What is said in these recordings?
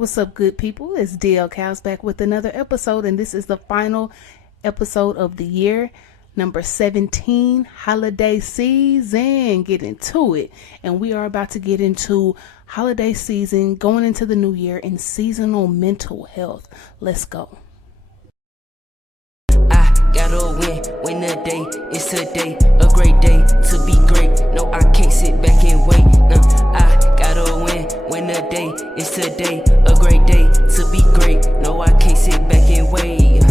What's up, good people? It's DL Cows back with another episode, and this is the final episode of the year, number 17, holiday season. Get into it. And we are about to get into holiday season, going into the new year, and seasonal mental health. Let's go. I gotta win the day. It's today, a great day to be great. No, I can't sit back and wait. No, I gotta win the day. It's today, a great day to be great. No, I can't sit back and wait.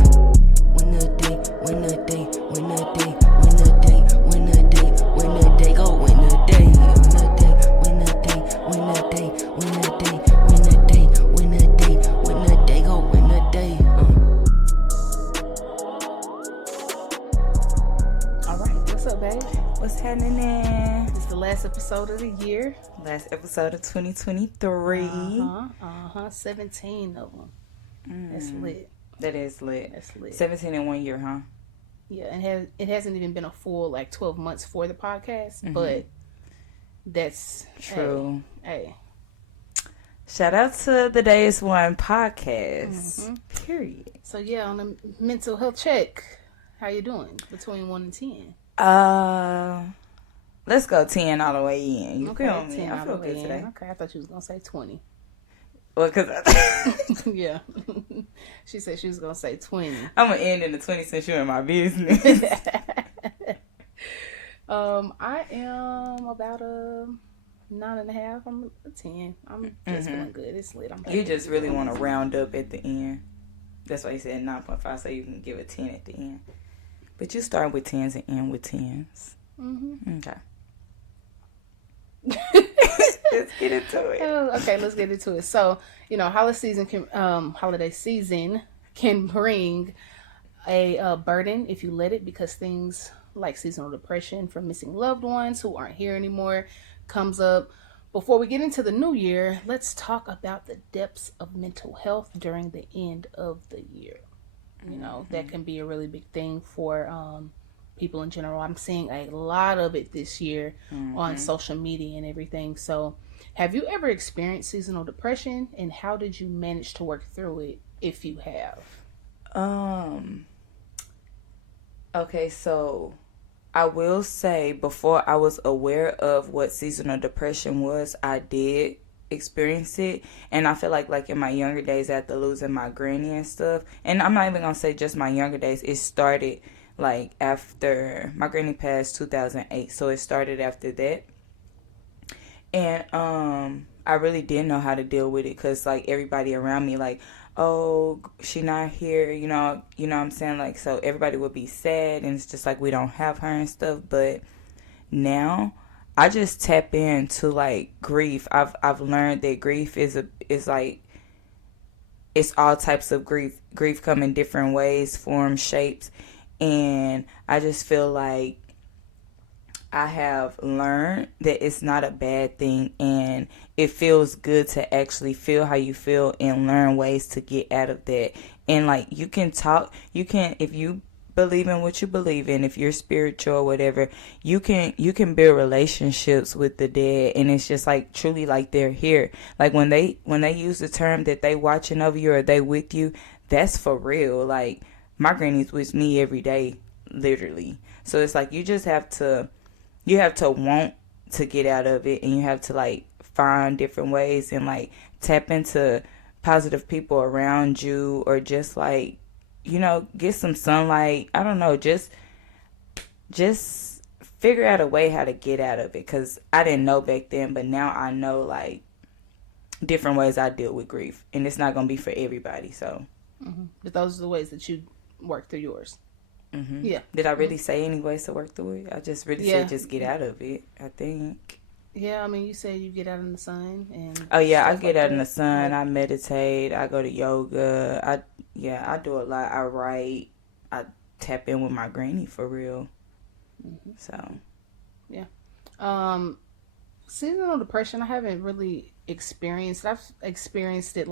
Win the day, win the day, win the day, win the day, win the day, win the day, go win the day, win the day, win the day, win the day, win the day, win the day, win the day, win the day, go win the day. All right, what's up, babe? What's happening there? It's the last episode of the year. Last episode of 2023. 17 of them. That's lit. That is lit. That's lit. 17 in 1 year, huh? Yeah, and it hasn't even been a full 12 months for the podcast, but that's True. Hey. Shout out to the Days One podcast. Period. So yeah, on a mental health check, how you doing between 1 and 10? Let's go 10 all the way in. You feel me? 10 I all feel the way good in. today. Okay, I thought you was gonna say 20. Well, cause Yeah, she said she was gonna say 20. I'm gonna end in the 20 since you're in my business. I am about a 9.5. I'm a 10. I'm just feeling good. It's lit. I'm You just really want to round up at the end. That's why you said 9.5, so you can give a 10 at the end. But you start with 10s and end with 10s. Okay. Let's get into it. Okay, let's get into it. So, holiday season can bring a burden if you let it, because things like seasonal depression from missing loved ones who aren't here anymore comes up. Before we get into the new year, let's talk about the depths of mental health during the end of the year. That can be a really big thing for people in general. I'm seeing a lot of it this year on social media and everything. So have you ever experienced seasonal depression, and how did you manage to work through it, if you have? Okay, so I will say, before I was aware of what seasonal depression was, I did experience it. And I feel like in my younger days, after losing my granny and stuff, and I'm not even gonna say just my younger days, it started after my granny passed 2008, so it started after that. And I really didn't know how to deal with it, because everybody around me, oh, she not here, you know what I'm saying? So everybody would be sad, and it's just we don't have her and stuff. But now I just tap into grief. I've learned that grief is it's all types of grief. Grief come in different ways, forms, shapes, and I just feel like I have learned that it's not a bad thing, and it feels good to actually feel how you feel and learn ways to get out of that. And if you believe in what you believe in, if you're spiritual or whatever, you can build relationships with the dead, and it's just truly they're here. When they use the term that they watching over you or they with you, that's for real. My granny's with me every day, literally. So it's you just have to want to get out of it, and you have to find different ways and tap into positive people around you, or just get some sunlight. I don't know, just figure out a way how to get out of it, because I didn't know back then, but now I know different ways I deal with grief, and it's not gonna be for everybody. So But those are the ways that you work through yours. Yeah. Did I really say any ways to work through it? I just really said just get out of it, I think. Yeah, I mean, you say you get out in the sun and... Oh, yeah, I get out in the sun. I meditate. I go to yoga. I do a lot. I write. I tap in with my granny for real. So. Yeah. Seasonal depression, I haven't really experienced. I've experienced it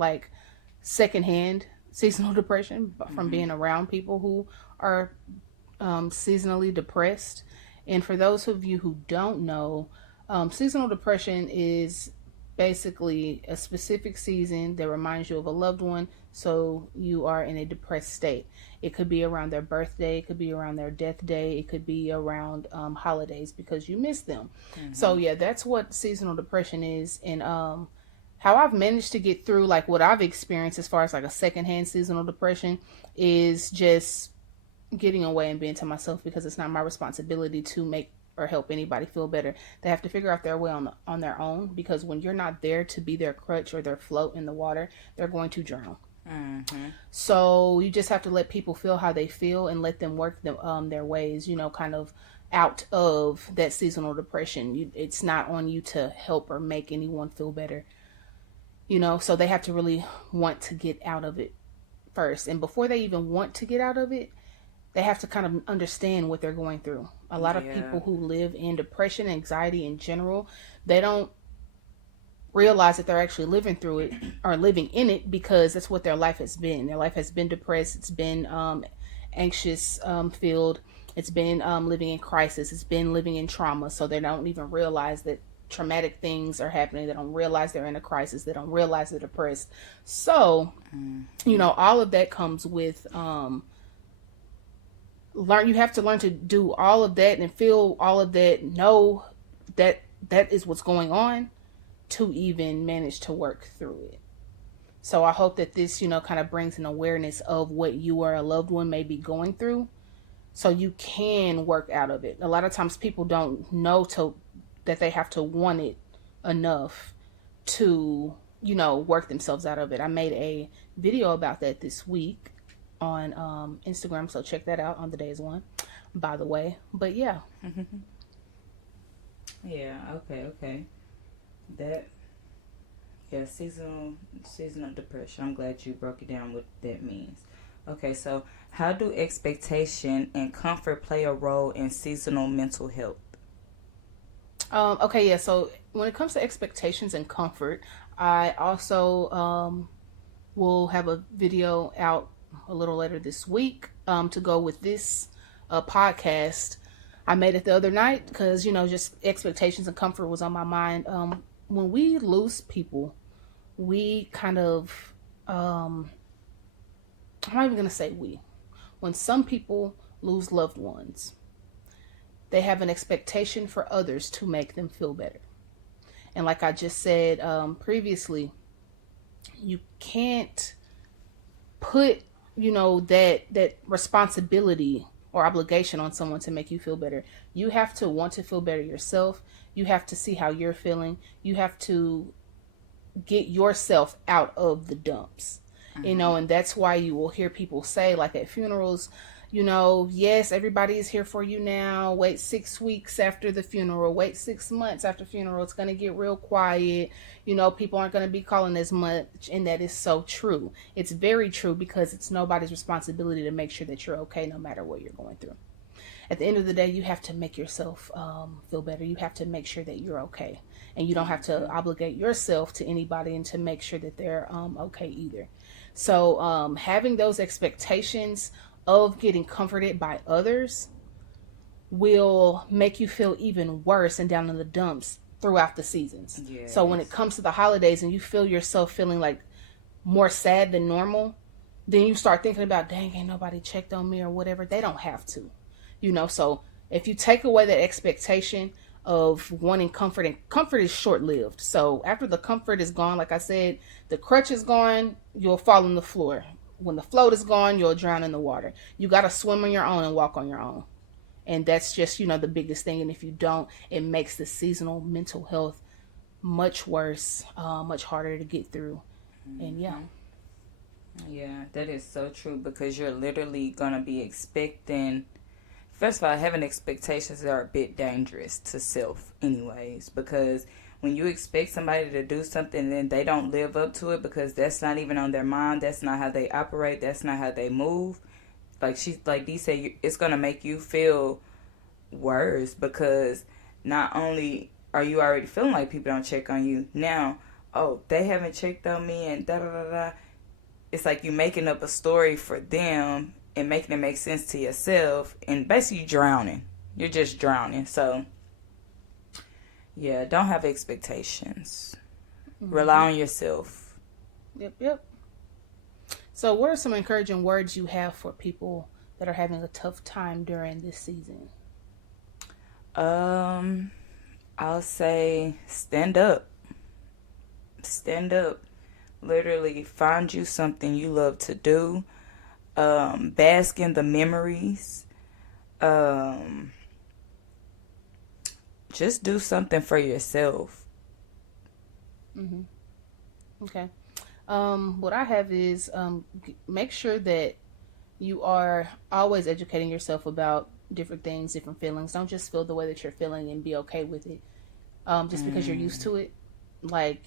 secondhand, seasonal depression, from being around people who are seasonally depressed. And for those of you who don't know, seasonal depression is basically a specific season that reminds you of a loved one, so you are in a depressed state. It could be around their birthday, it could be around their death day, it could be around holidays because you miss them. So yeah, that's what seasonal depression is. And how I've managed to get through like what I've experienced as far as like a secondhand seasonal depression is just getting away and being to myself, because it's not my responsibility to make or help anybody feel better. They have to figure out their way on their own, because when you're not there to be their crutch or their float in the water, they're going to drown. So you just have to let people feel how they feel and let them work their ways, kind of out of that seasonal depression. It's not on you to help or make anyone feel better, so they have to really want to get out of it first. And before they even want to get out of it, they have to kind of understand what they're going through. A lot of people who live in depression, anxiety in general, they don't realize that they're actually living through it or living in it, because that's what their life has been. Their life has been depressed. It's been anxious filled. It's been living in crisis. It's been living in trauma. So they don't even realize that traumatic things are happening. They don't realize they're in a crisis. They don't realize they're depressed. So, all of that comes with you have to learn to do all of that and feel all of that, know that that is what's going on, to even manage to work through it. So I hope that this, kind of brings an awareness of what you or a loved one may be going through, so you can work out of it. A lot of times people don't know that they have to want it enough to, work themselves out of it. I made a video about that this week on Instagram, so check that out on the Days One, by the way. But yeah. Okay. Seasonal depression. I'm glad you broke it down what that means. Okay, so how do expectation and comfort play a role in seasonal mental health? So when it comes to expectations and comfort, I also will have a video out a little later this week to go with this podcast. I made it the other night because, just expectations and comfort was on my mind. When we lose people, we kind of, I'm not even going to say we. When some people lose loved ones, they have an expectation for others to make them feel better. And like I just said previously, you can't put, that responsibility or obligation on someone to make you feel better. You have to want to feel better yourself. You have to see how you're feeling. You have to get yourself out of the dumps, and that's why you will hear people say, like at funerals, yes, everybody is here for you now. Wait 6 weeks after the funeral. Wait 6 months after funeral. It's going to get real quiet. People aren't going to be calling as much. And that is so true. It's very true, because it's nobody's responsibility to make sure that you're okay no matter what you're going through. At the end of the day, you have to make yourself feel better. You have to make sure that you're okay. And you don't have to obligate yourself to anybody and to make sure that they're okay either. So having those expectations of getting comforted by others will make you feel even worse and down in the dumps throughout the seasons. Yes. So when it comes to the holidays and you feel yourself feeling like more sad than normal, then you start thinking about, dang, ain't nobody checked on me or whatever. They don't have to, so if you take away that expectation of wanting comfort, and comfort is short-lived. So after the comfort is gone, like I said, the crutch is gone, you'll fall on the floor. When the float is gone, you'll drown in the water. You got to swim on your own and walk on your own. And that's just, the biggest thing. And if you don't, it makes the seasonal mental health much worse, much harder to get through. And yeah. Yeah, that is so true, because you're literally going to be expecting. First of all, having expectations are a bit dangerous to self anyways, because when you expect somebody to do something and they don't live up to it, because that's not even on their mind, that's not how they operate, that's not how they move, like Dee said, it's going to make you feel worse, because not only are you already feeling like people don't check on you, now, oh, they haven't checked on me and da-da-da-da. It's like you making up a story for them and making it make sense to yourself, and basically drowning. You're just drowning. So, yeah, don't have expectations. Rely on yourself. Yep. So what are some encouraging words you have for people that are having a tough time during this season? I'll say stand up. Stand up. Literally find you something you love to do. Bask in the memories. Just do something for yourself. Okay. What I have is make sure that you are always educating yourself about different things, different feelings. Don't just feel the way that you're feeling and be okay with it just because you're used to it. Like,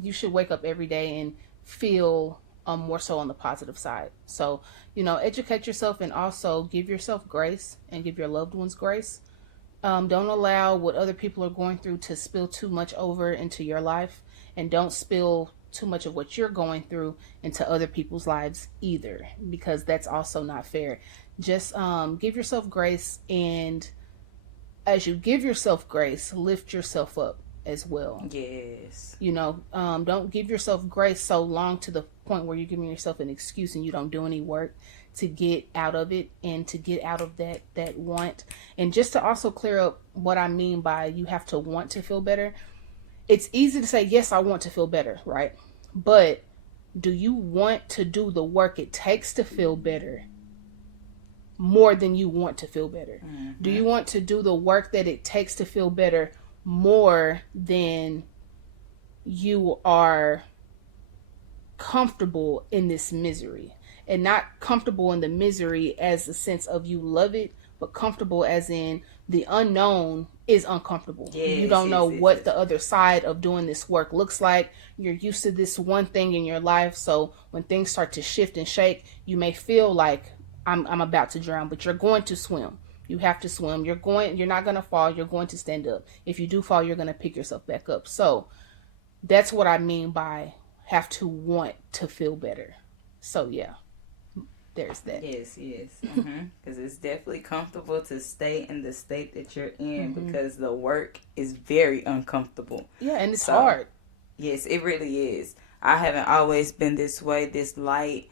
you should wake up every day and feel more so on the positive side. So, educate yourself and also give yourself grace and give your loved ones grace. Don't allow what other people are going through to spill too much over into your life, and don't spill too much of what you're going through into other people's lives either, because that's also not fair. Just give yourself grace, and as you give yourself grace, lift yourself up as well. Yes. Don't give yourself grace so long to the point where you're giving yourself an excuse and you don't do any work to get out of it and to get out of that want. And just to also clear up what I mean by you have to want to feel better. It's easy to say, yes, I want to feel better, right? But do you want to do the work it takes to feel better more than you want to feel better? Mm-hmm. Do you want to do the work that it takes to feel better more than you are comfortable in this misery? And not comfortable in the misery as a sense of you love it, but comfortable as in the unknown is uncomfortable. Yes, you don't know what the other side of doing this work looks like. You're used to this one thing in your life. So when things start to shift and shake, you may feel like I'm about to drown, but you're going to swim. You have to swim. You're not going to fall. You're going to stand up. If you do fall, you're going to pick yourself back up. So that's what I mean by have to want to feel better. So yeah. There's that. Yes. Because it's definitely comfortable to stay in the state that you're in because the work is very uncomfortable. Yeah, and it's hard. Yes, it really is. I haven't always been this way, this light.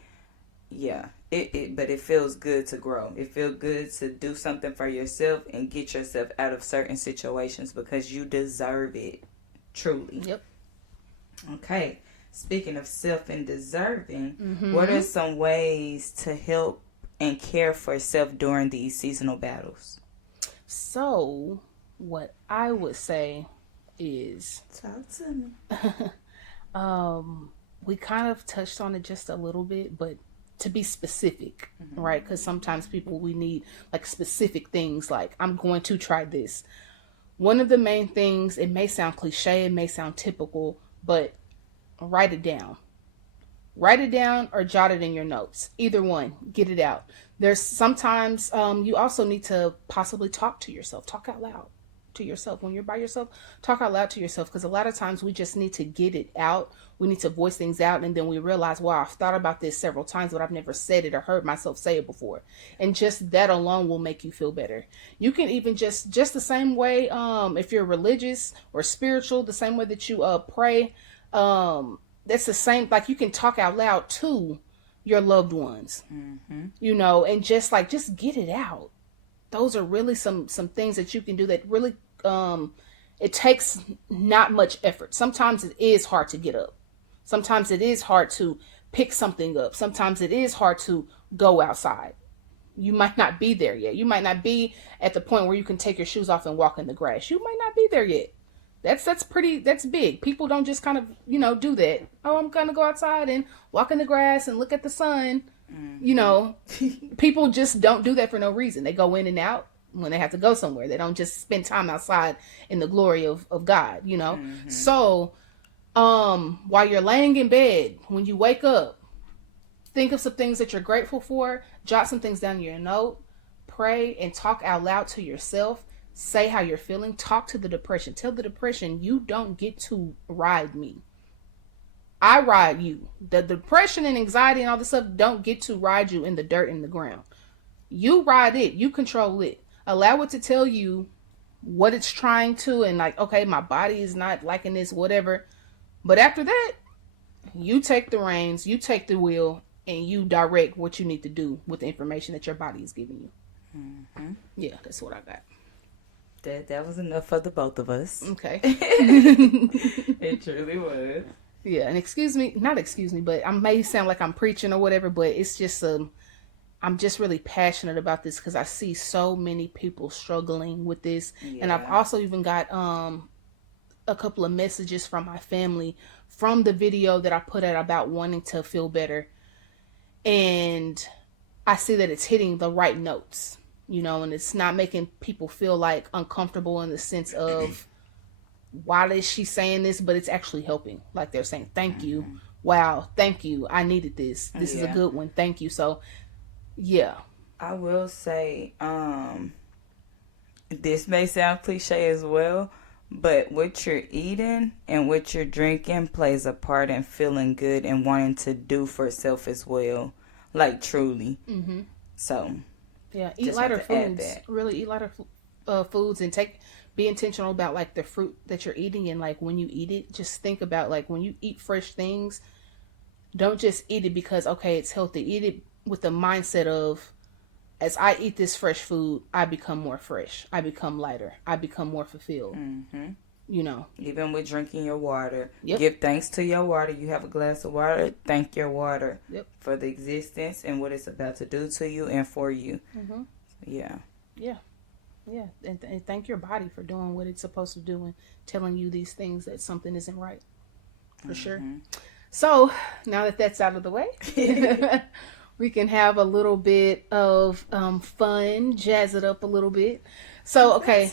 Yeah, but it feels good to grow. It feels good to do something for yourself and get yourself out of certain situations because you deserve it. Truly. Yep. Okay. Speaking of self and deserving, what are some ways to help and care for self during these seasonal battles? So, what I would say is... Talk to me. We kind of touched on it just a little bit, but to be specific, right? Because sometimes we need like specific things like, I'm going to try this. One of the main things, it may sound cliche, it may sound typical, but write it down. Write it down or jot it in your notes. Either one. Get it out. There's sometimes you also need to possibly talk to yourself. Talk out loud to yourself. When you're by yourself, talk out loud to yourself, because a lot of times we just need to get it out. We need to voice things out, and then we realize, wow, I've thought about this several times, but I've never said it or heard myself say it before. And just that alone will make you feel better. You can even just the same way, if you're religious or spiritual, the same way that you pray, that's the same, like you can talk out loud to your loved ones, and just get it out. Those are really some things that you can do that really, it takes not much effort. Sometimes it is hard to get up. Sometimes it is hard to pick something up. Sometimes it is hard to go outside. You might not be there yet. You might not be at the point where you can take your shoes off and walk in the grass. You might not be there yet. That's big. People don't just kind of, do that. Oh, I'm going to go outside and walk in the grass and look at the sun. People just don't do that for no reason. They go in and out when they have to go somewhere. They don't just spend time outside in the glory of God, So, while you're laying in bed, when you wake up, think of some things that you're grateful for, jot some things down in your note, pray and talk out loud to yourself. Say how you're feeling. Talk to the depression. Tell the depression, you don't get to ride me. I ride you. The depression and anxiety and all this stuff don't get to ride you in the dirt and the ground. You ride it. You control it. Allow it to tell you what it's trying to, and like, okay, my body is not liking this, whatever. But after that, you take the reins, you take the wheel, and you direct what you need to do with the information that your body is giving you. Mm-hmm. Yeah, that's what I got. That was enough for the both of us. Okay. It truly was. Yeah, and not excuse me, but I may sound like I'm preaching or whatever, but it's just I'm just really passionate about this because I see so many people struggling with this. Yeah. And I've also even got a couple of messages from my family from the video that I put out about wanting to feel better. And I see that it's hitting the right notes, you know, and it's not making people feel like uncomfortable in the sense of, why is she saying this? But it's actually helping. Like they're saying, thank you. Wow, thank you. I needed this. This is a good one. Thank you. So, yeah. I will say, this may sound cliche as well, but what you're eating and what you're drinking plays a part in feeling good and wanting to do for self as well. Like, truly. Mm-hmm. So, yeah, eat lighter foods. Really eat lighter foods and be intentional about, like, the fruit that you're eating. And, like, when you eat it, just think about, like, when you eat fresh things, don't just eat it because, okay, it's healthy. Eat it with the mindset of, as I eat this fresh food, I become more fresh. I become lighter. I become more fulfilled. Mm-hmm. You know. Even with drinking your water. Yep. Give thanks to your water. You have a glass of water. Thank your water for the existence and what it's about to do to you and for you. Mm-hmm. Yeah. Yeah. Yeah. And thank your body for doing what it's supposed to do and telling you these things that something isn't right. For sure. So, now that that's out of the way, we can have a little bit of fun, jazz it up a little bit. So, okay,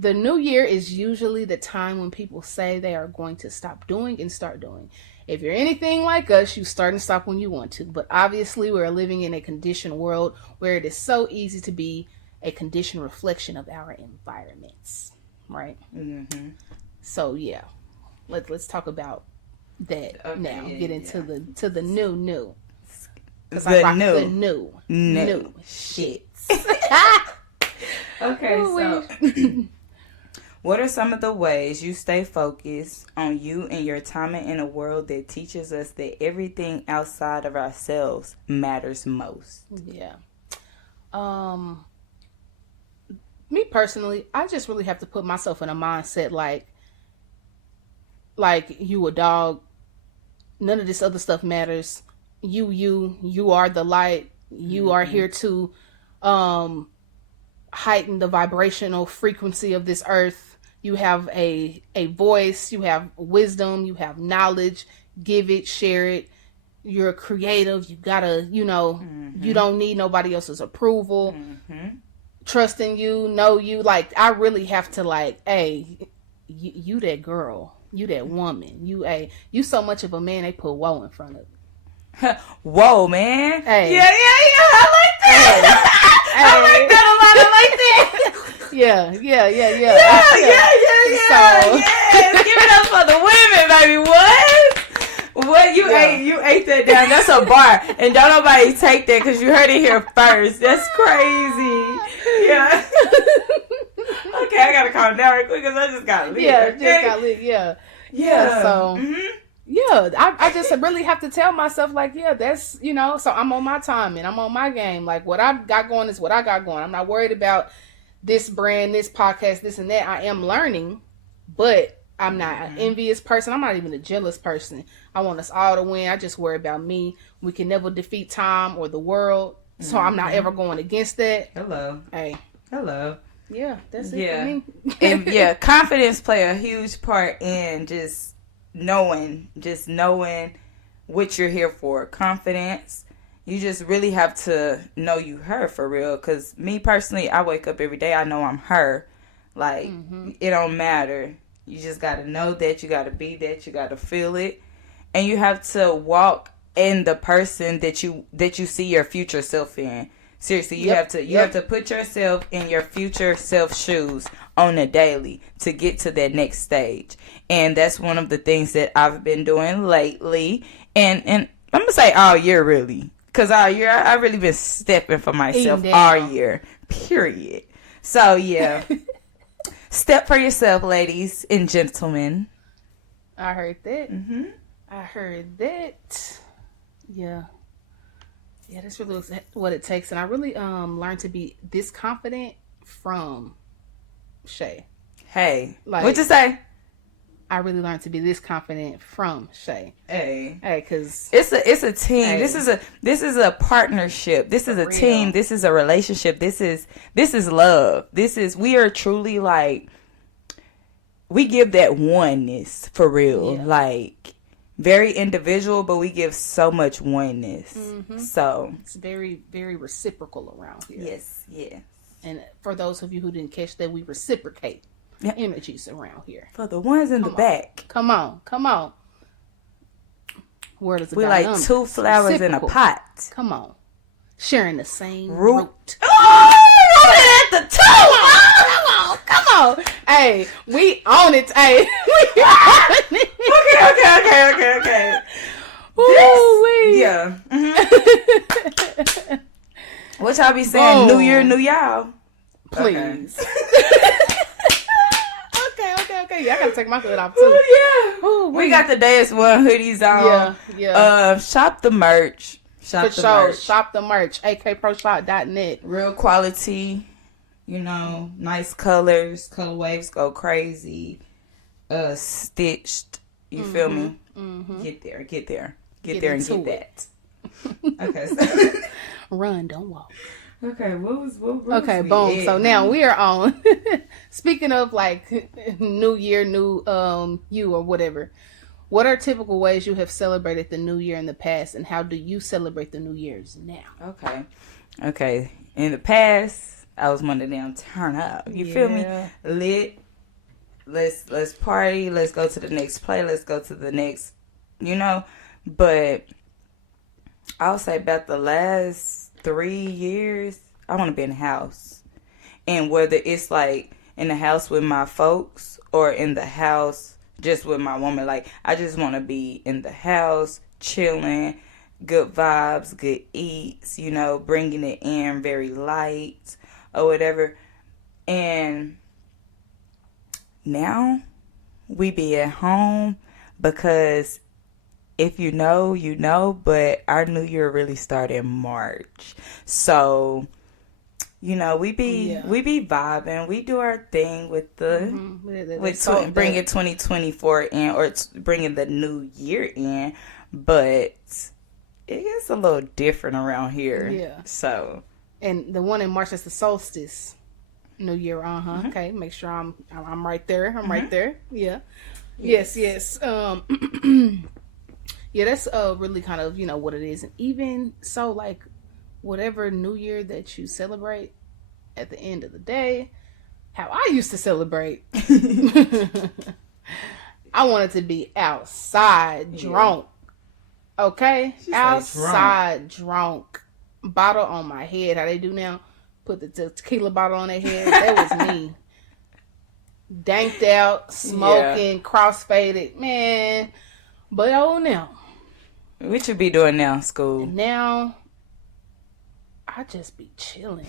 the new year is usually the time when people say they are going to stop doing and start doing. If you're anything like us, you start and stop when you want to. But obviously, we're living in a conditioned world where it is so easy to be a conditioned reflection of our environments, right? Mm-hmm. So, yeah, let's talk about that now. Get into the new. The new shit. Okay, so what are some of the ways you stay focused on you and your timing in a world that teaches us that everything outside of ourselves matters most? Yeah. Me personally, I just really have to put myself in a mindset like you a dog. None of this other stuff matters. You are the light. You are here to heighten the vibrational frequency of this earth. You have a voice, you have wisdom, you have knowledge. Give it, share it. You're creative. You gotta, you don't need nobody else's approval. Trust in you, know you. Like, I really have to, like, hey, you that girl. You that woman. You so much of a man, they put whoa in front of it. Whoa, man. Hey. Yeah. I like that. Hey. I like that a lot. I like that. Yeah. So, yes. Give it up for the women, baby. What you ate that down. That's a bar. And don't nobody take that because you heard it here first. That's crazy. Yeah. Okay, I gotta calm down real quick because I just got lit. Yeah. So, yeah, I just really have to tell myself, like, yeah, that's, so I'm on my time and I'm on my game. Like, what I've got going is what I got going. I'm not worried about this brand, this podcast, this and that. I am learning, but I'm not an envious person. I'm not even a jealous person. I want us all to win. I just worry about me. We can never defeat time or the world. So I'm not ever going against that. Hello. Hey. Hello. Yeah, that's it for me. And confidence play a huge part in just knowing what you're here for. Confidence. You just really have to know you her for real. Because me personally, I wake up every day. I know I'm her. Like, it don't matter. You just got to know that. You got to be that. You got to feel it. And you have to walk in the person that you see your future self in. Seriously, you have to put yourself in your future self shoes on a daily to get to that next stage. And that's one of the things that I've been doing lately. And I'm going to say all year, really. Because all year, I've really been stepping for myself all year. Period. So, yeah. Step for yourself, ladies and gentlemen. I heard that. Mm-hmm. I heard that. Yeah. Yeah, that's really what it takes. And I really learned to be this confident from Shay. Hey, Like, what you say? I really learned to be this confident from Shay. Hey, Cause it's a team. Hey. This is a partnership. This is a real. team. This is a relationship. This is love. We are truly like, we give that oneness for real. Yeah. Like, very individual, but we give so much oneness. Mm-hmm. So it's very, very reciprocal around here. yes. And for those of you who didn't catch that, we reciprocate energies around here. For the ones in the back. Come on. Word is a We like dynamic. two flowers in a pot. Come on. Sharing the same Root. root. Oh, at the two. Come on. Hey, we own it. Hey, we own it. Okay. Ooh-wee. Yeah. Mm-hmm. What y'all be saying? Boom. New year, new y'all. Please. Okay. Yeah, I gotta take my hood off too. Oh yeah. Ooh, We got the Dance One hoodies on. Yeah. Shop the merch. For sure. Shop the merch. akproshop.net. Real quality. You know, nice colors. Color waves go crazy. Stitched. You feel me? Mm-hmm. Get there and get that. Okay. So. Run, don't walk. Okay, what Okay, was boom. we So at? now we are on. Speaking of like New Year, new you or whatever. What are typical ways you have celebrated the New Year in the past, and how do you celebrate the New Year's now? Okay. In the past, I was one of them turn up. You feel me? Lit. Let's party. Let's go to the next play. Let's go to the next. You know, but I'll say about the last 3 years, I want to be in the house. And whether it's like in the house with my folks or in the house just with my woman, like I just want to be in the house, chilling, good vibes, good eats, you know, bringing it in very light or whatever. And now we be at home because if you know, you know, but our New Year really started in March. So, you know, we be vibing. We do our thing with the bringing 2024 in, or bringing the new year in, but it gets a little different around here. Yeah. So, and the one in March is the solstice, New Year. Mm-hmm. Okay, make sure I'm right there. I'm right there. Yeah. Yes. Yeah, that's really kind of, you know, what it is. And even so, like, whatever New Year that you celebrate, at the end of the day, how I used to celebrate, I wanted to be outside drunk. Okay? Outside drunk. Bottle on my head, how they do now. Put the tequila bottle on their head. That was me. Danked out, smoking, crossfaded. Man. But now. What you be doing now, school? And now, I just be chilling.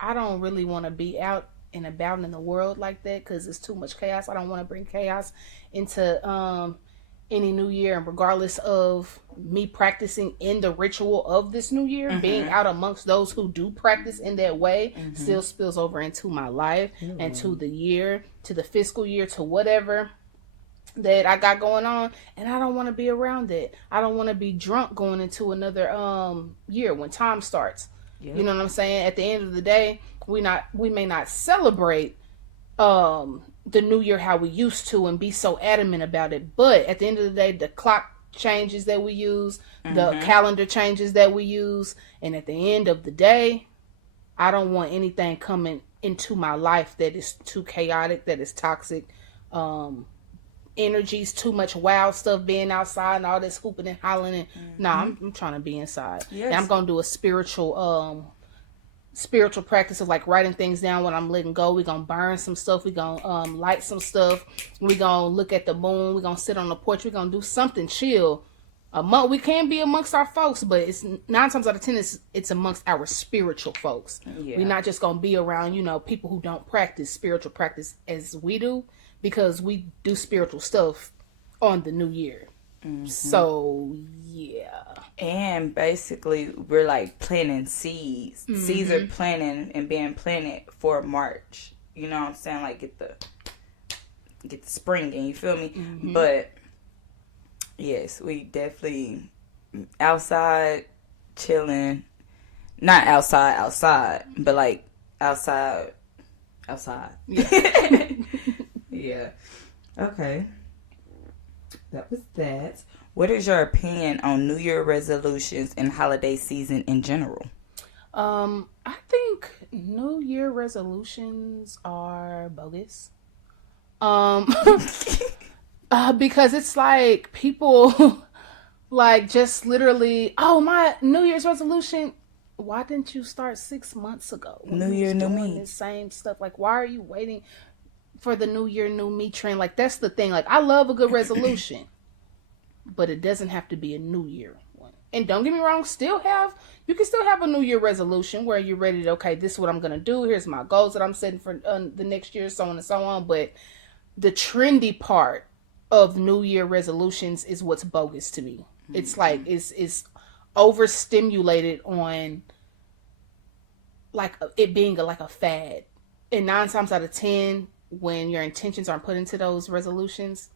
I don't really want to be out and about in the world like that because it's too much chaos. I don't want to bring chaos into any new year. And regardless of me practicing in the ritual of this new year, being out amongst those who do practice in that way still spills over into my life and to the year, to the fiscal year, to whatever that I got going on, and I don't want to be around it. I don't want to be drunk going into another year when time starts. You know what I'm saying? At the end of the day, we may not celebrate the new year how we used to and be so adamant about it, but at the end of the day, the clock changes that we use, the calendar changes that we use, and at the end of the day, I don't want anything coming into my life that is too chaotic, that is toxic, energies, too much wild stuff, being outside and all this hooping and hollering. And I'm trying to be inside. And I'm gonna do a spiritual practice of like writing things down when I'm letting go. We're gonna burn some stuff, we're gonna light some stuff, we're gonna look at the moon, we're gonna sit on the porch, we're gonna do something chill. We can be amongst our folks, but it's 9 times out of 10 it's amongst our spiritual folks. We're not just gonna be around, you know, people who don't practice spiritual practice as we do, because we do spiritual stuff on the new year. So yeah. And basically, we're like planting seeds. Seeds are planting and being planted for March. You know what I'm saying? Like get the spring in. You feel me? But yes, we definitely outside chilling. Not outside, but like outside. Yeah. Yeah. Okay. That was that. What is your opinion on New Year resolutions and holiday season in general? I think New Year resolutions are bogus. Because it's like people like just literally, oh, my New Year's resolution. Why didn't you start 6 months ago? New Year, new me. The same stuff. Like, why are you waiting for the New Year, new me trend? Like, that's the thing. Like, I love a good resolution, but it doesn't have to be a New Year one. And don't get me wrong, you can still have a New Year resolution where you're ready to, okay, this is what I'm going to do. Here's my goals that I'm setting for the next year, so on and so on. But the trendy part of New Year resolutions is what's bogus to me. It's like, it's overstimulated on like it being like a fad. And 9 times out of 10, when your intentions aren't put into those resolutions,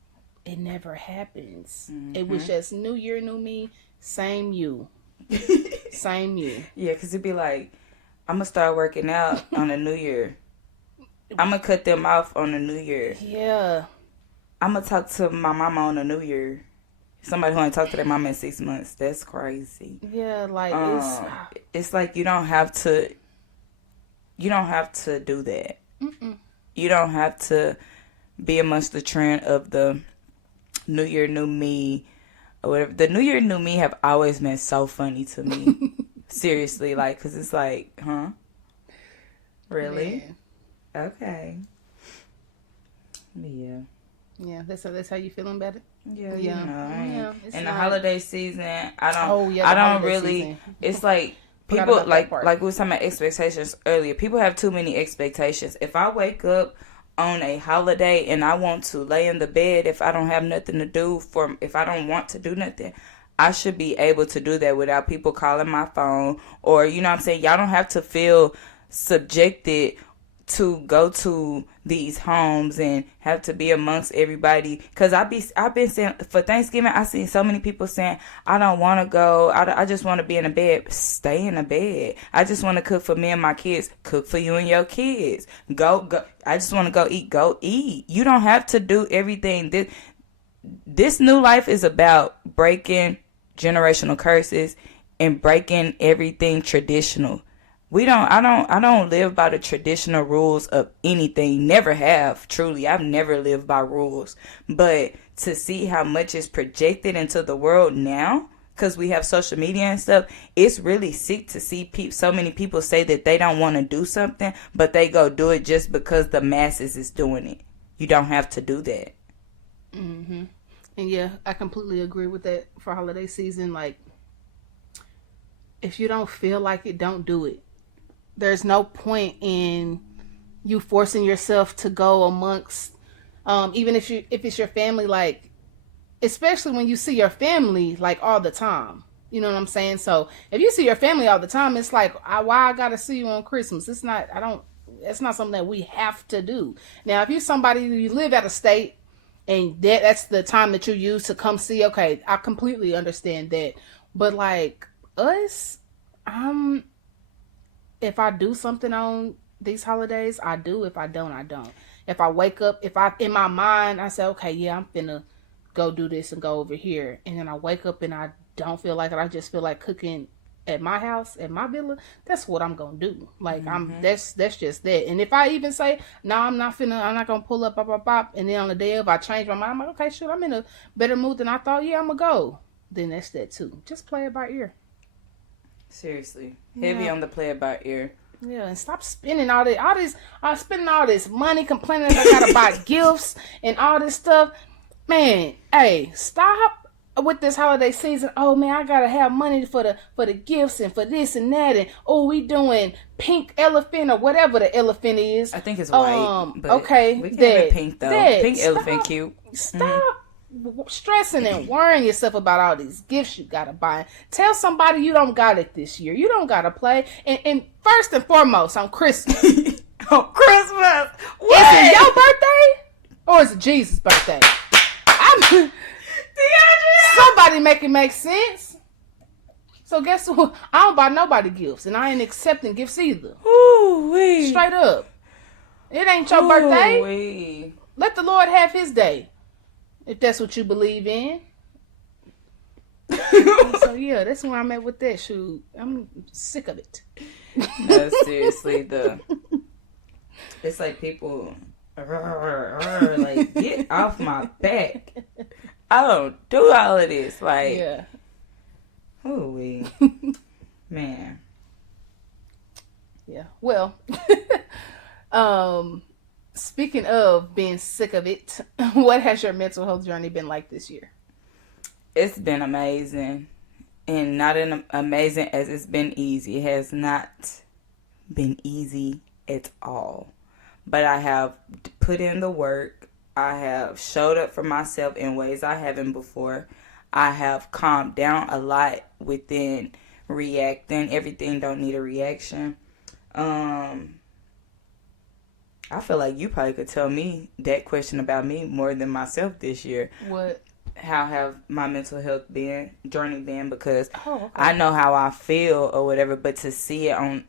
it never happens. It was just New Year, new me, same you. Same you. Yeah, because it'd be like, I'm going to start working out on the New Year. I'm going to cut them off on the New Year. Yeah. I'm going to talk to my mama on the New Year. Somebody who ain't talked to their mama in 6 months. That's crazy. Yeah, like it's like you don't have to do that. You don't have to be amongst the trend of the New Year, new me, or whatever. The New Year, new me have always been so funny to me. Seriously, like, because it's like, huh? Really? Man. Okay. Yeah. Yeah, that's how you feeling about it? Yeah. In the holiday season, I don't really. Season. It's like people like we were talking about expectations earlier. People have too many expectations. If I wake up on a holiday and I want to lay in the bed, if I don't have nothing to do, if I don't want to do nothing, I should be able to do that without people calling my phone, or you know what I'm saying. Y'all don't have to feel subjected to go to these homes and have to be amongst everybody. Because I've been saying for Thanksgiving, I seen so many people saying, I don't want to go. I just want to be in a bed. Stay in a bed. I just want to cook for me and my kids. Cook for you and your kids. Go. I just want to go eat. Go eat. You don't have to do everything. This new life is about breaking generational curses and breaking everything traditional. I don't live by the traditional rules of anything. Never have, truly. I've never lived by rules. But to see how much is projected into the world now, because we have social media and stuff, it's really sick to see so many people say that they don't want to do something, but they go do it just because the masses is doing it. You don't have to do that. And yeah, I completely agree with that for holiday season. Like, if you don't feel like it, don't do it. There's no point in you forcing yourself to go amongst, even if it's your family, like, especially when you see your family like all the time. You know what I'm saying? So if you see your family all the time, it's like, why I gotta see you on Christmas? It's not something that we have to do. Now, if you're somebody who you live out of state and that's the time that you use to come see, okay, I completely understand that. But like us, if I do something on these holidays, I do. If I don't, I don't. If I wake up, in my mind, I say, okay, yeah, I'm finna go do this and go over here. And then I wake up and I don't feel like it. I just feel like cooking at my house, at my villa. That's what I'm gonna do. Like, that's just that. And if I even say, no, I'm not gonna pull up, and then on the day of, I change my mind. I'm like, okay, sure, I'm in a better mood than I thought. Yeah, I'm gonna go. Then that's that too. Just play it by ear. Seriously, heavy on the play it by ear. Yeah, and stop spending all this money, complaining that I gotta buy gifts and all this stuff. Man, hey, stop with this holiday season. Oh man, I gotta have money for the gifts and for this and that, and we doing pink elephant or whatever the elephant is. I think it's white. But okay, we can have it pink though. Pink elephant cute. Stop stressing and worrying yourself about all these gifts you gotta buy. Tell somebody you don't got it this year. You don't gotta play. And first and foremost, on Christmas. On Christmas. What? Is it your birthday? Or is it Jesus' birthday? Somebody make it make sense. So guess what? I don't buy nobody gifts, and I ain't accepting gifts either. Ooh-wee. Straight up. It ain't your birthday. Ooh-wee. Let the Lord have his day. If that's what you believe in. So yeah, that's where I'm at with that. Shoot, I'm sick of it. No, seriously, it's like people like, get off my back. I don't do all of this. Like, Yeah. ooh, man. Yeah. Well, speaking of being sick of it, what has your mental health journey been like this year? It's been amazing. And not amazing as it's been easy. It has not been easy at all. But I have put in the work. I have showed up for myself in ways I haven't before. I have calmed down a lot within reacting. Everything don't need a reaction. I feel like you probably could tell me that question about me more than myself this year. What? How have my mental health journey been? Because okay. I know how I feel or whatever, but to see it on,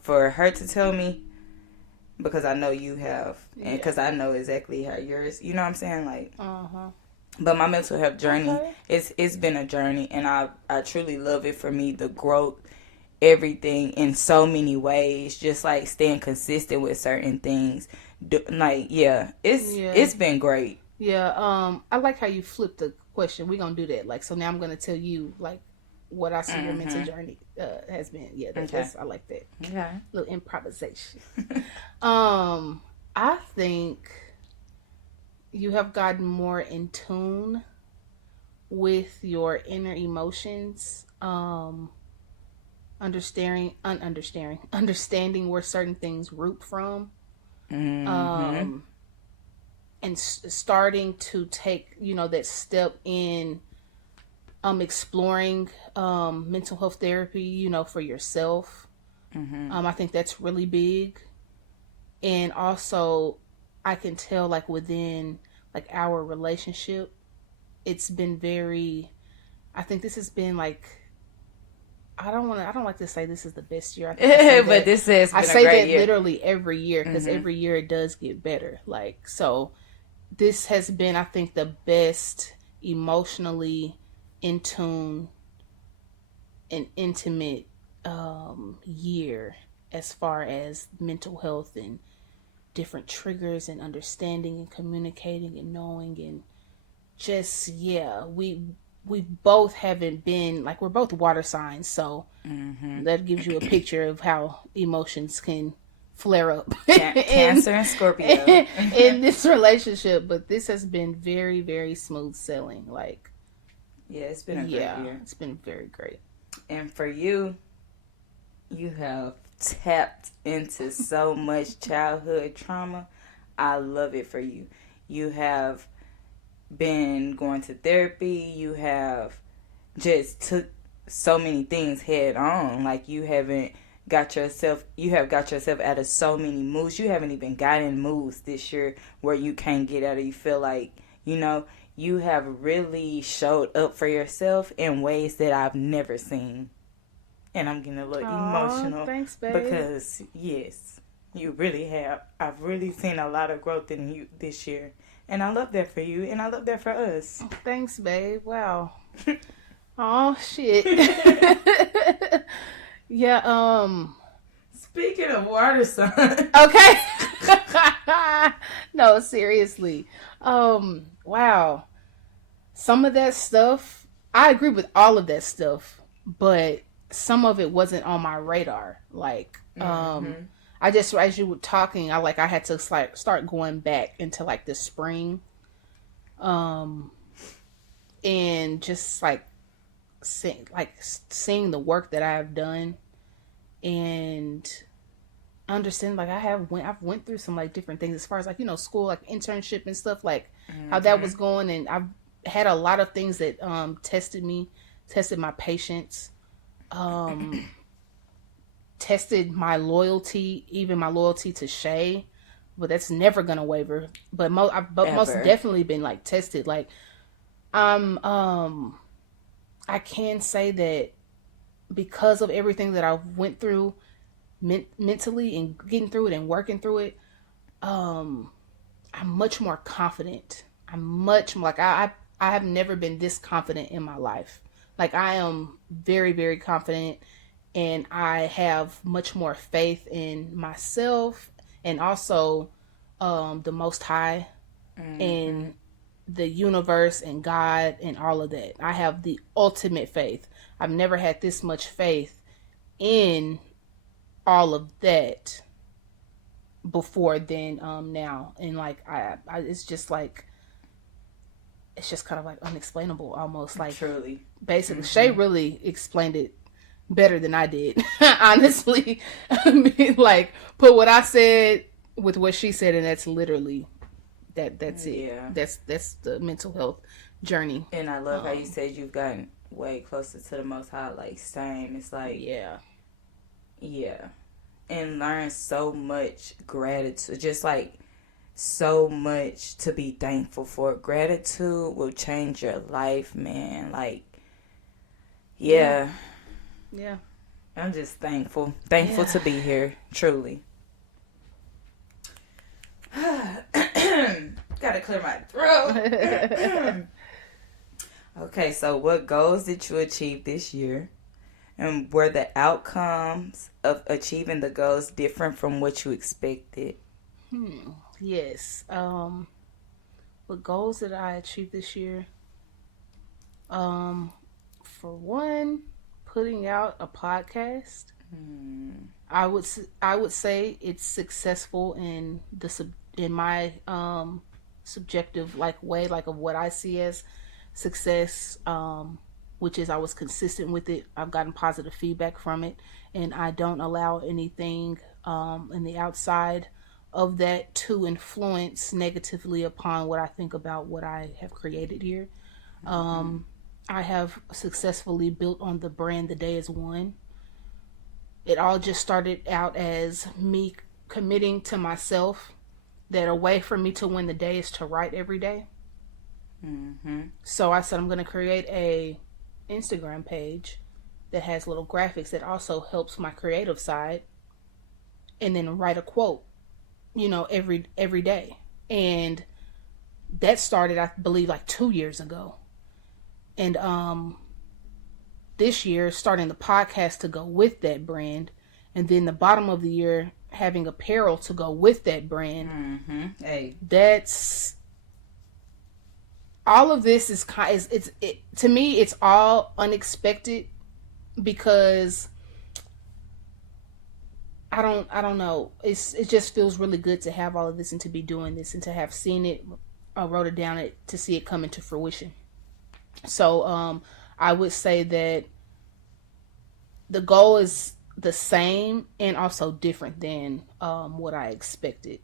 for her to tell me, because I know you have, and because I know exactly how yours, you know what I'm saying? Like, but my mental health journey, it's been a journey, and I truly love it for me, the growth, everything in so many ways, just like staying consistent with certain things. It's been great. Yeah, I like how you flipped the question. We're going to do that. Like, so now I'm going to tell you, like, what I see your mental journey has been. Yeah, that's I like that. Okay. Little improvisation. I think you have gotten more in tune with your inner emotions, understanding where certain things root from. And starting to take, that step in exploring mental health therapy, for yourself. I think that's really big. And also, I can tell, like, within, like, our relationship, it's been I think this has been, like, I don't like to say this is the best year. But this has been I say a great that year. literally every year, because every year it does get better. Like, so this has been, I think, the best emotionally in tune and intimate year as far as mental health and different triggers and understanding and communicating and knowing, and just, we both haven't been, like, we're both water signs, so that gives you a picture of how emotions can flare up. Cancer and Scorpio. in this relationship, but this has been very, very smooth sailing. Like, yeah, it's been a great year. It's been very great. And for you have tapped into so much childhood trauma. I love it for you. You have been going to therapy. You have just took so many things head on. Like, you have got yourself out of so many moods. You haven't even gotten moods this year where you can't get out of. You feel like, you have really showed up for yourself in ways that I've never seen. And I'm getting a little emotional. Thanks, babe. Because, yes, you really have. I've really seen a lot of growth in you this year. And I love that for you, and I love that for us. Thanks, babe. Wow. Oh, shit. Yeah, Speaking of water signs. Okay. No, seriously. Wow. Some of that stuff, I agree with all of that stuff, but some of it wasn't on my radar. Like, I just, as you were talking, I had to start going back into, like, the spring, and just seeing the work that I've done, and understand, like, I've went through some, like, different things as far as, like, school, like internship and stuff. Like, how that was going, and I've had a lot of things that tested me, tested my patience, tested my loyalty, even my loyalty to Shay. But that's never gonna waver. But I've most definitely been like tested. Like I can say that because of everything that I went through mentally and getting through it and working through it, I'm much more confident. I'm much more like I have never been this confident in my life. Like I am very, very confident, and I have much more faith in myself and also the Most High and the universe and God and all of that. I have the ultimate faith. I've never had this much faith in all of that before than now. And like I it's just like it's just kind of like unexplainable almost. Like truly, basically Shay really explained it better than I did. Honestly, I mean, like put what I said with what she said, and that's literally that's it. Yeah. That's the mental health journey. And I love how you said you've gotten way closer to the Most High. Like same, it's like yeah, and learn so much gratitude. Just like so much to be thankful for. Gratitude will change your life, man. Like yeah. I'm just thankful to be here, truly. Gotta clear my throat. Okay, so what goals did you achieve this year? And were the outcomes of achieving the goals different from what you expected? Yes. What goals did I achieve this year? For one, putting out a podcast. I would say it's successful in my subjective like way, like of what I see as success, which is I was consistent with it. I've gotten positive feedback from it, and I don't allow anything in the outside of that to influence negatively upon what I think about what I have created here. I have successfully built on the brand The Day Is One. It all just started out as me committing to myself that a way for me to win the day is to write every day. So I said I'm going to create a Instagram page that has little graphics that also helps my creative side, and then write a quote, every day. And that started, I believe, like 2 years ago. And this year, starting the podcast to go with that brand, and then the bottom of the year having apparel to go with that brand. Hey, that's all of this is to me it's all unexpected, because I don't know, it just feels really good to have all of this and to be doing this and to have seen it, wrote it down, to see it come into fruition. So I would say that the goal is the same and also different than what I expected.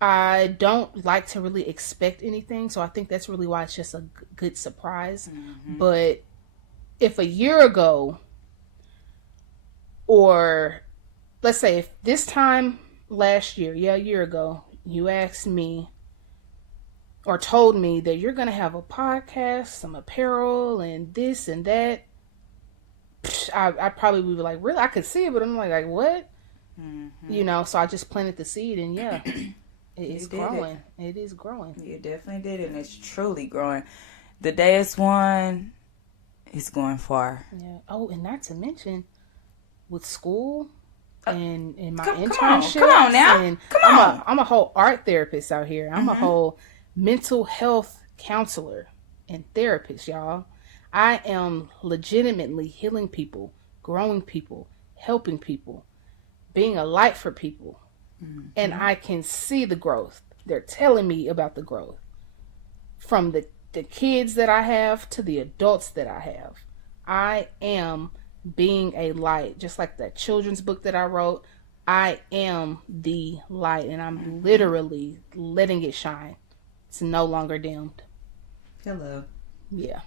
I don't like to really expect anything, so I think that's really why it's just a good surprise. But if a year ago, or let's say if this time last year, a year ago, you asked me or told me that you're going to have a podcast, some apparel, and this and that, I probably would be like, really? I could see it, but I'm like what? So I just planted the seed, and yeah, it's growing. It is growing. You definitely did, and it's truly growing. The Day Is One is going far. Yeah. Oh, and not to mention, with school and my internship. Come on now. And I'm a whole art therapist out here. I'm a whole mental health counselor and therapist, y'all. I am legitimately healing people, growing people, helping people, being a light for people. And I can see the growth. They're telling me about the growth. From the kids that I have to the adults that I have. I am being a light. Just like that children's book that I wrote, I am the light, and I'm literally letting it shine. It's no longer dimmed. Hello. Yeah.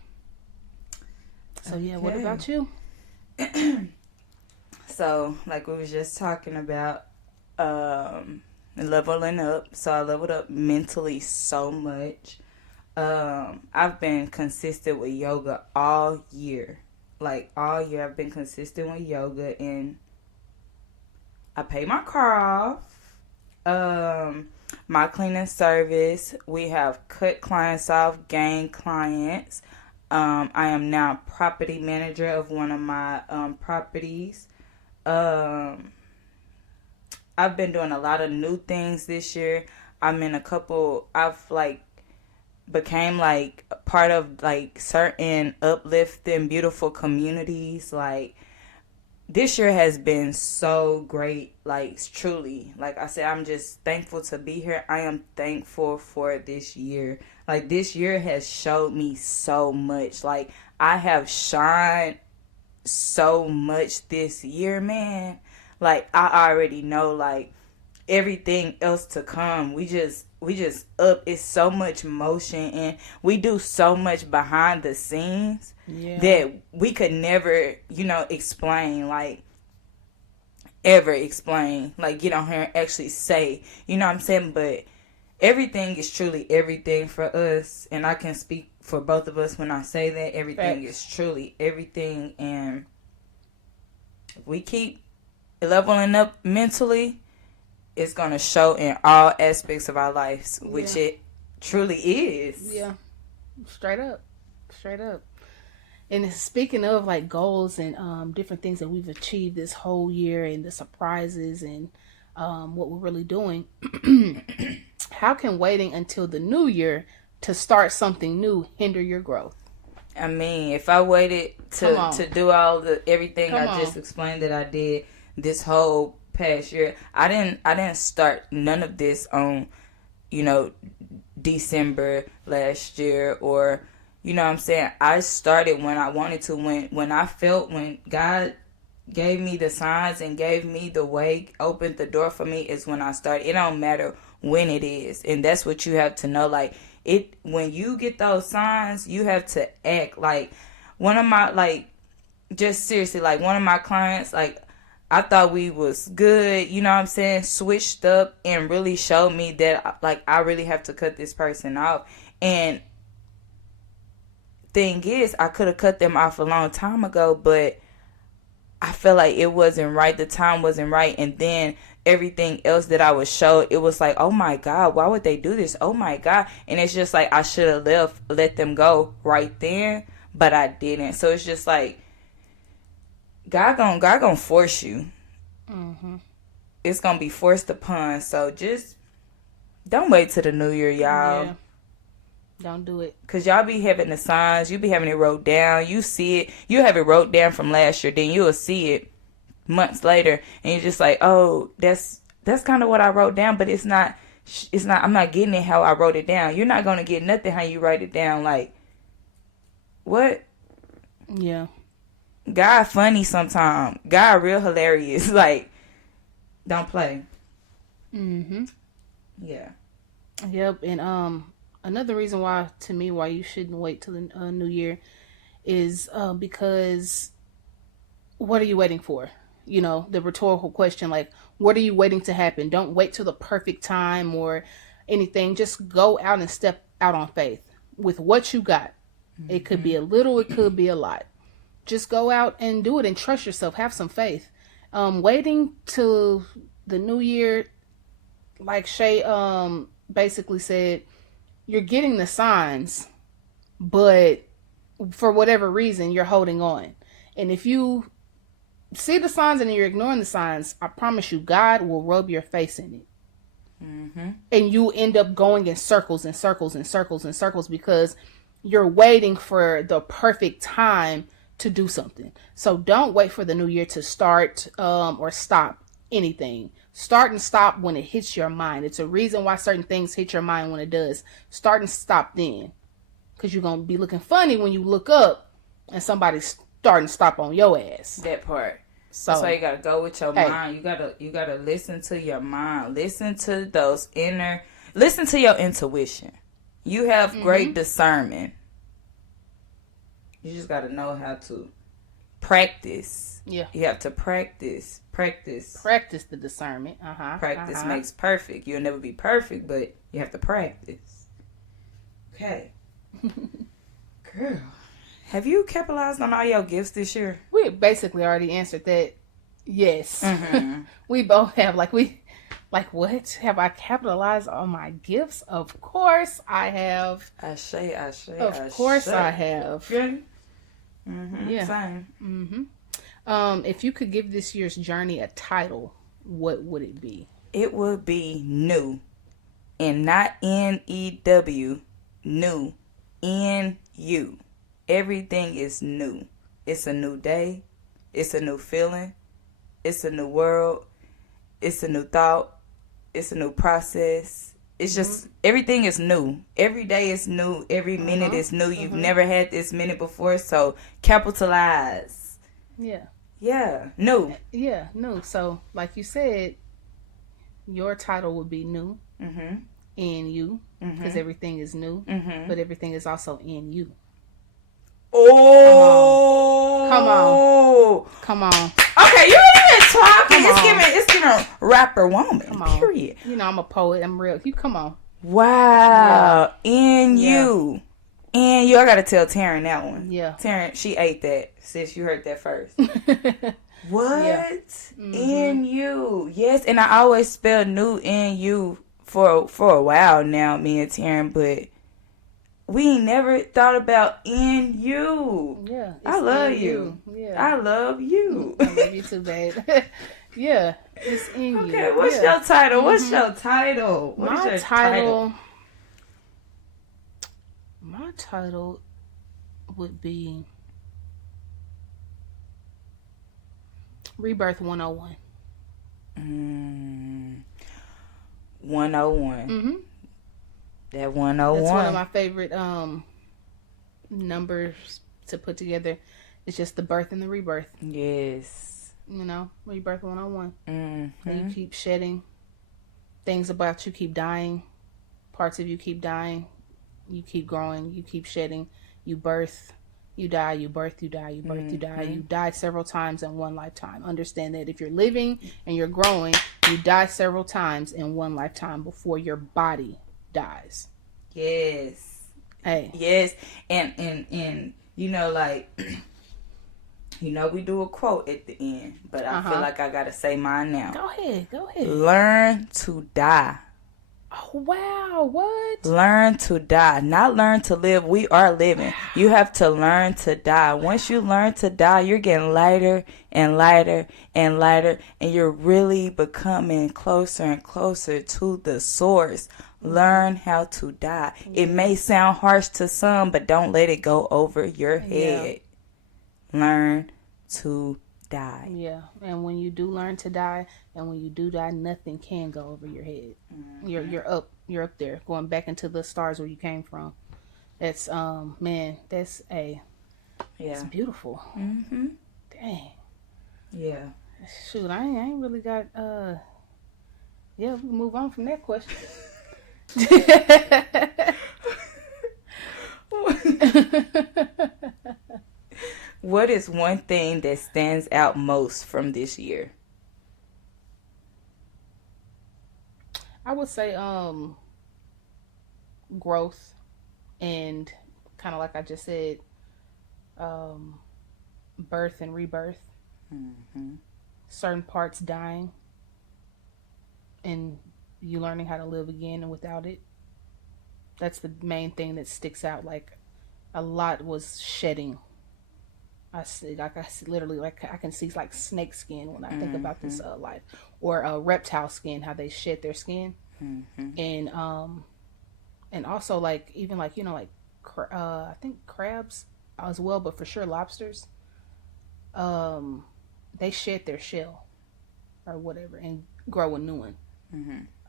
So yeah, Okay. what about you? So, like we was just talking about, leveling up. So I leveled up mentally so much. I've been consistent with yoga all year. Like all year, I've been consistent with yoga, and I pay my car off. My cleaning service. We have cut clients off, gained clients. I am now property manager of one of my properties. I've been doing a lot of new things this year. I'm in a couple. I've like became like a part of like certain uplifting, beautiful communities. Like this year has been so great. Like truly, like I said, I'm just thankful to be here. I am thankful for this year. Like this year has showed me so much. Like I have shined so much this year, man. Like I already know like everything else to come. We just up. It's so much motion, and we do so much behind the scenes that we could never, explain, like ever explain, like get on here and actually say, you know what I'm saying? But everything is truly everything for us, and I can speak for both of us when I say that everything is truly everything, and if we keep leveling up mentally, it's going to show in all aspects of our lives, which it truly is. Yeah. Straight up. And speaking of like goals and different things that we've achieved this whole year and the surprises and what we're really doing, how can waiting until the new year to start something new hinder your growth? I mean, if I waited to do everything I just explained that I did this whole past year, I didn't start none of this on, December last year, or you know what I'm saying. I started when I wanted to, when I felt, when God gave me the signs and gave me the way, opened the door for me, is when I started. It don't matter when it is, and that's what you have to know. Like when you get those signs, you have to act. Like one of my, like, just seriously, like one of my clients, like I thought we was good, you know what I'm saying, switched up and really showed me that like I really have to cut this person off. And thing is, I could have cut them off a long time ago, but I felt like it wasn't right. The time wasn't right. And then everything else that I was showed, it was like, oh my God, why would they do this? Oh my God. And it's just like I should have let them go right then, but I didn't. So it's just like God gonna force you. Mm-hmm. It's gonna be forced upon. So just don't wait till the new year, y'all. Yeah. Don't do it. Cause y'all be having the signs. You be having it wrote down. You see it. You have it wrote down from last year. Then you'll see it months later, and you're just like, oh, that's kind of what I wrote down, but it's not. I'm not getting it how I wrote it down. You're not gonna get nothing how you write it down. Like what? Yeah. God funny sometimes. God real hilarious. Like, don't play. Mm-hmm. Yeah. Yep. And another reason why you shouldn't wait till the new year is because what are you waiting for? The rhetorical question, like, what are you waiting to happen? Don't wait till the perfect time or anything. Just go out and step out on faith with what you got. Mm-hmm. It could be a little, it could be a lot. Just go out and do it and trust yourself. Have some faith. Waiting till the new year, like Shay basically said, you're getting the signs, but for whatever reason, you're holding on. And if you see the signs and you're ignoring the signs, I promise you, God will rub your face in it. Mm-hmm. And you end up going in circles and circles and circles and circles because you're waiting for the perfect time to do something. So don't wait for the new year to start or stop anything. Start and stop when it hits your mind. It's a reason why certain things hit your mind when it does. Start and stop then. Because you're going to be looking funny when you look up and somebody's starting to stop on your ass. That part. So that's why you got to go with your mind. You gotta listen to your mind. Listen to your intuition. You have great discernment. You just got to know how to practice. Yeah. You have to practice. Practice the discernment. Practice makes perfect. You'll never be perfect, but you have to practice. Okay. Girl, have you capitalized on all your gifts this year? We basically already answered that. Yes. We both have. Like, what? Have I capitalized on my gifts? Of course I have. Of course I have. Yeah. Yeah. Same. If you could give this year's journey a title, what would it be? It would be new. And not N-E-W. New. N-U. Everything is new. It's a new day. It's a new feeling. It's a new world. It's a new thought. It's a new process. It's just, everything is new. Every day is new. Every minute is new. You've never had this minute before, so capitalize. Yeah. Yeah. New. Yeah, new. So, like you said, your title would be new. In you. Because everything is new. But everything is also in you. Oh. Come on. Okay, you ain't even talking. It's giving rapper woman. Come on. Period. You know I'm a poet. I'm real. You come on. Wow. In you. In you. I gotta tell Taryn that one. Yeah. Taryn, she ate that since you heard that first. What? Yeah. In you. Yes, and I always spell new in you for a while now, me and Taryn, but we ain't never thought about in you. Yeah. I love you. Yeah. I love you. I love you too, babe. Yeah. It's in you. Okay, what's your title? What's your title? What's your title? My title would be Rebirth 101. 101. That 101. That's one of my favorite numbers to put together. It's just the birth and the rebirth. Yes. You know, Rebirth 101. And Mm-hmm. you keep shedding. Things about you keep dying. Parts of you keep dying. You keep growing. You keep shedding. You birth. You die. You birth. You die. You birth. You die. You die several times in one lifetime. Understand that if you're living and you're growing, you die several times in one lifetime before your body dies. Yes. Hey. Yes. And you know, like, you know, we do a quote at the end, but I feel like I gotta say mine now. Go ahead. Learn to die. Oh, wow. What? Learn to die. Not learn to live. We are living. You have to learn to die. Once you learn to die, you're getting lighter and lighter and lighter, and you're really becoming closer and closer to the source. Learn how to die. It may sound harsh to some, but don't let it go over your head. Learn to die. Yeah, and when you do learn to die, and when you do die, nothing can go over your head. You're up there, going back into the stars where you came from. That's man, that's it's beautiful. Dang. Yeah. Shoot, I ain't really got we can move on from that question. What is one thing that stands out most from this year? I would say growth, and kind of like I just said, birth and rebirth. Certain parts dying, and you learning how to live again and without it. That's the main thing that sticks out. Like, a lot was shedding. I see, like, literally, like, I can see like snake skin when I think about this life, or reptile skin, how they shed their skin, and also like, even like, you know, like I think crabs as well, but for sure lobsters, they shed their shell or whatever and grow a new one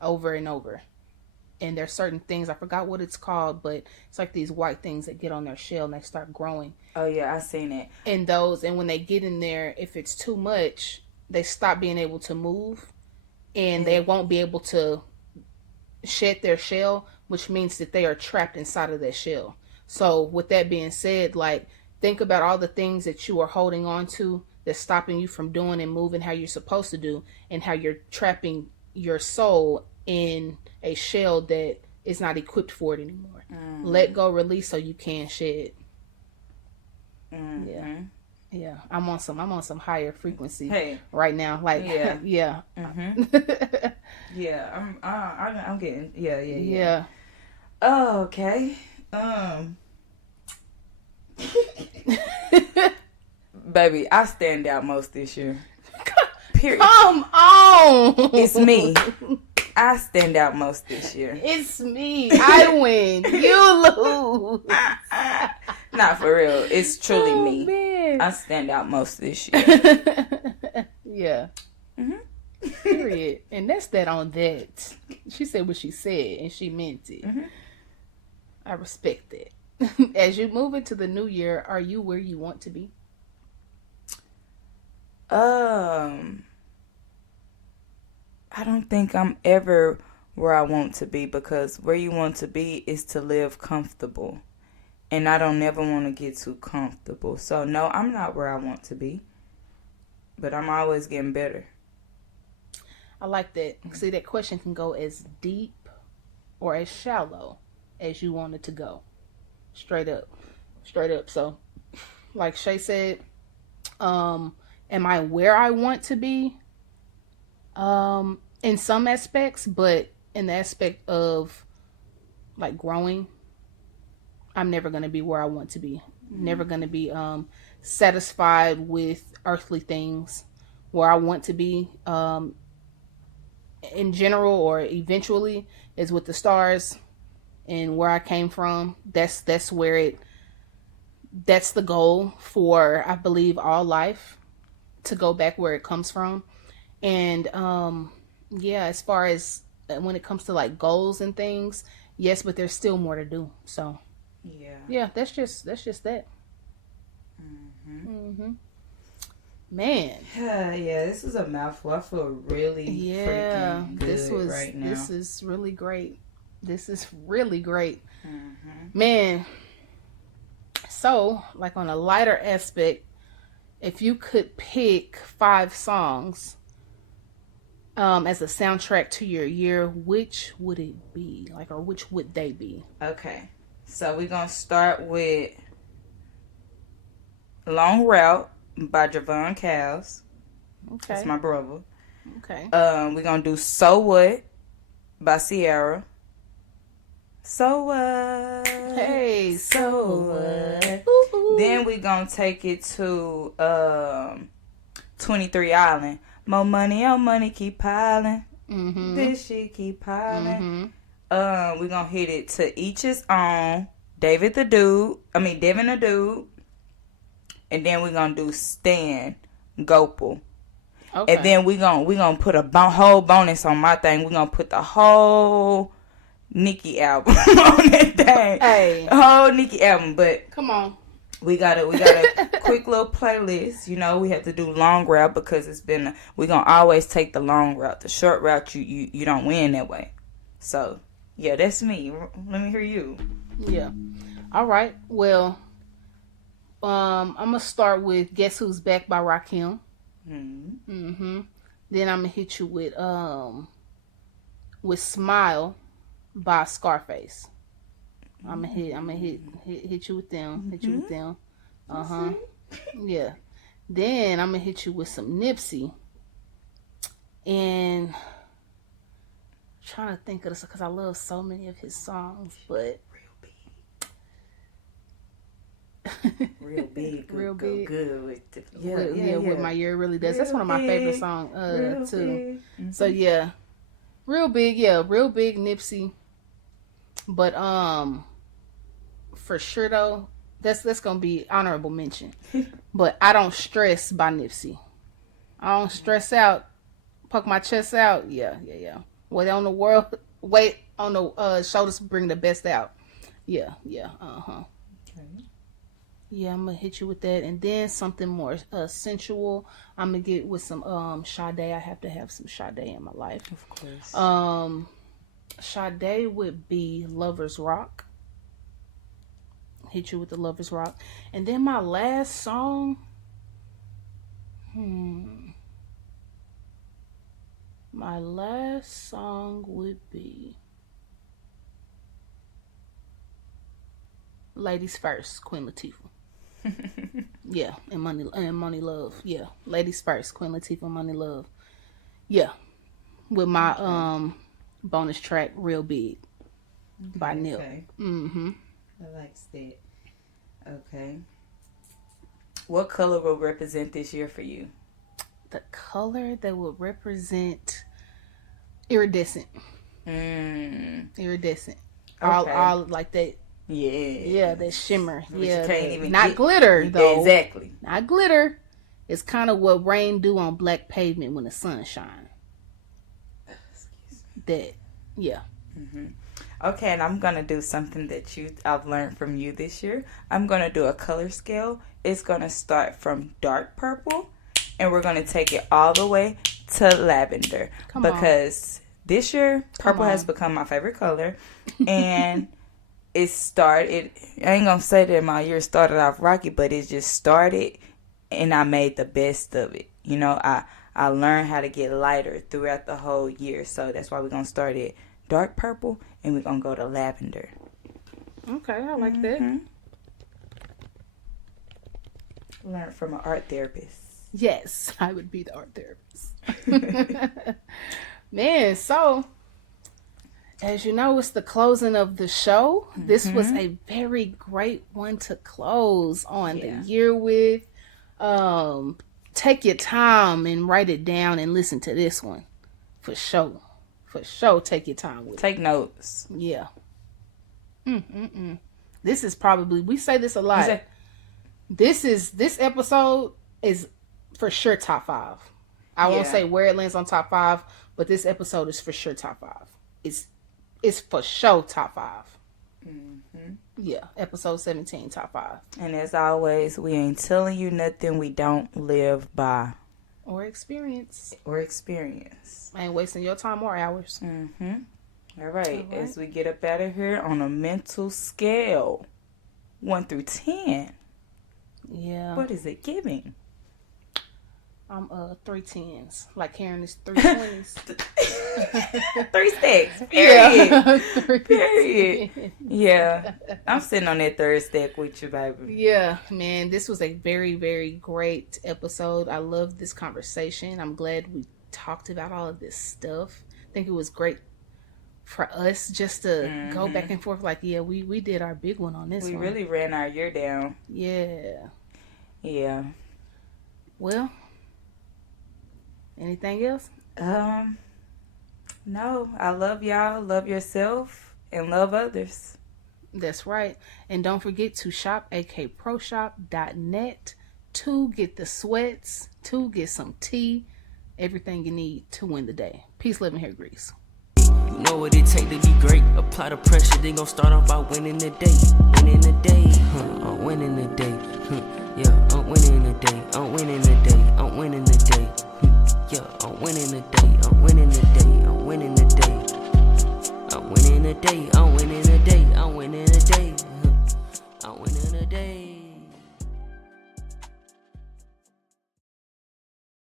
over and over. And there's certain things, I forgot what it's called, but it's like these white things that get on their shell and they start growing. Oh yeah, I seen it. And when they get in there, if it's too much, they stop being able to move, and they won't be able to shed their shell which means that they are trapped inside of that shell. So with that being said, like, think about all the things that you are holding on to that's stopping you from doing and moving how you're supposed to do, and how you're trapping your soul in a shell that is not equipped for it anymore. Let go, release, so you can shed. Yeah. Yeah, I'm on some higher frequency right now. Like, yeah. Yeah. Yeah, I'm getting, yeah. Oh, okay. Baby, I stand out most this year. Period. Come on. It's me. I stand out most this year. It's me. I win. You lose. Not for real. It's truly me. Man. I stand out most this year. Yeah. Period. And that's that on that. She said what she said, and she meant it. I respect that. As you move into the new year, are you where you want to be? I don't think I'm ever where I want to be, because where you want to be is to live comfortable. And I don't ever want to get too comfortable. So no, I'm not where I want to be. But I'm always getting better. I like that. See, that question can go as deep or as shallow as you want it to go. Straight up. So, like Shay said, am I where I want to be? In some aspects, but in the aspect of like growing, I'm never going to be where I want to be. Never going to be satisfied with earthly things. Where I want to be in general or eventually is with the stars and where I came from. That's the goal for, I believe, all life, to go back where it comes from. And yeah, as far as when it comes to like goals and things, yes, but there's still more to do. So yeah, that's just that. Man. Yeah, this is a mouthful. I feel really freaking good right now. This is really great. Man. So, like, on a lighter aspect, if you could pick 5 songs as a soundtrack to your year, which would it be? Like, or which would they be? Okay. So we're going to start with Long Route by Javon Cows. Okay. That's my brother. Okay. We're going to do So What by Sierra. So what? Hey, So what? Ooh. Then we're going to take it to 23 Island. More money on money keep piling. This shit keep piling. We're going to hit it to Each His Own. Devin the Dude. And then we're going to do Stan Gopal. Okay. And then we're gonna put a whole bonus on my thing. We're going to put the whole Nicki album on that thing. Hey. Whole Nicki album. But come on. We got a quick little playlist. You know, we have to do Long Route because we're going to always take the long route. The short route, you don't win that way. So, yeah, that's me. Let me hear you. Yeah. All right. Well, I'm going to start with Guess Who's Back by Rakim. Then I'm going to hit you with Smile by Scarface. I'm gonna hit you with them. Hit you with them. Yeah. Then I'm gonna hit you with some Nipsey. And I'm trying to think of this because I love so many of his songs, but real big, real big, good with with My Year Really Does. That's one of my favorite songs too. So yeah, real big Nipsey. But for sure though, that's gonna be honorable mention. But I Don't Stress by Nipsey. I don't stress out, poke my chest out. Yeah. Wait on the shoulders, bring the best out. Yeah. Okay. Yeah, I'm gonna hit you with that, and then something more sensual. I'm gonna get with some Sade. I have to have some Sade in my life. Of course. Sade would be Lover's Rock. Hit you with the Lover's Rock. And then my last song. My last song would be Ladies First, Queen Latifah. Yeah, and Money Love. Yeah, Ladies First, Queen Latifah, Money Love. Yeah, with my bonus track, Real Big, by Neil. Okay. Mm-hmm. I like that. Okay. What color will represent this year for you? The color that would represent iridescent. Iridescent. Okay. All like that. Yeah. Yeah, that shimmer. But yeah, you can't even not get... glitter though. Exactly. Not glitter. It's kind of what rain do on black pavement when the sun shine. That, yeah. Mm-hmm. Okay, and I'm gonna do something that I've learned from you this year. I'm gonna do a color scale. It's gonna start from dark purple, and we're gonna take it all the way to lavender. Because this year purple has become my favorite color, and it started. I ain't gonna say that my year started off rocky, but it just started, and I made the best of it. You know, I learned how to get lighter throughout the whole year, so that's why we're gonna start it dark purple, and we're gonna go to lavender. Okay, I like that. Learned from an art therapist. Yes, I would be the art therapist. Man, so as you know, it's the closing of the show. This was a very great one to close on the year with. Take your time and write it down and listen to this one. For sure. For sure, take your time with it. Take notes. Yeah. This is probably, we say this a lot. This episode is for sure top 5. I won't say where it lands on top 5, but this episode is for sure top 5. It's for sure top 5. Yeah, episode 17, top 5. And as always, we ain't telling you nothing we don't live by. Or experience. I ain't wasting your time or ours. All right. As we get up out of here on a mental scale, 1 through 10. Yeah. What is it giving? I'm 3 10s. Like Karen is 3 20s. 3 stacks. Period. Yeah. Period. Yeah. I'm sitting on that 3rd stack with you, baby. Yeah, man. This was a very, very great episode. I love this conversation. I'm glad we talked about all of this stuff. I think it was great for us just to go back and forth. Like, yeah, we did our big one on this one. We really ran our year down. Yeah. Yeah. Well, anything else? No. I love y'all. Love yourself. And love others. That's right. And don't forget to shop akproshop.net to get the sweats, to get some tea, everything you need to win the day. Peace, love, and hair grease. You know what it take to be great. Apply the pressure, they gon' start off by winning the day. Winning the day, I'm winning the day. Yeah, I'm winning the day. I'm winning the day. I'm winning the day. Yeah, I'm winning the day. I'm winning the day.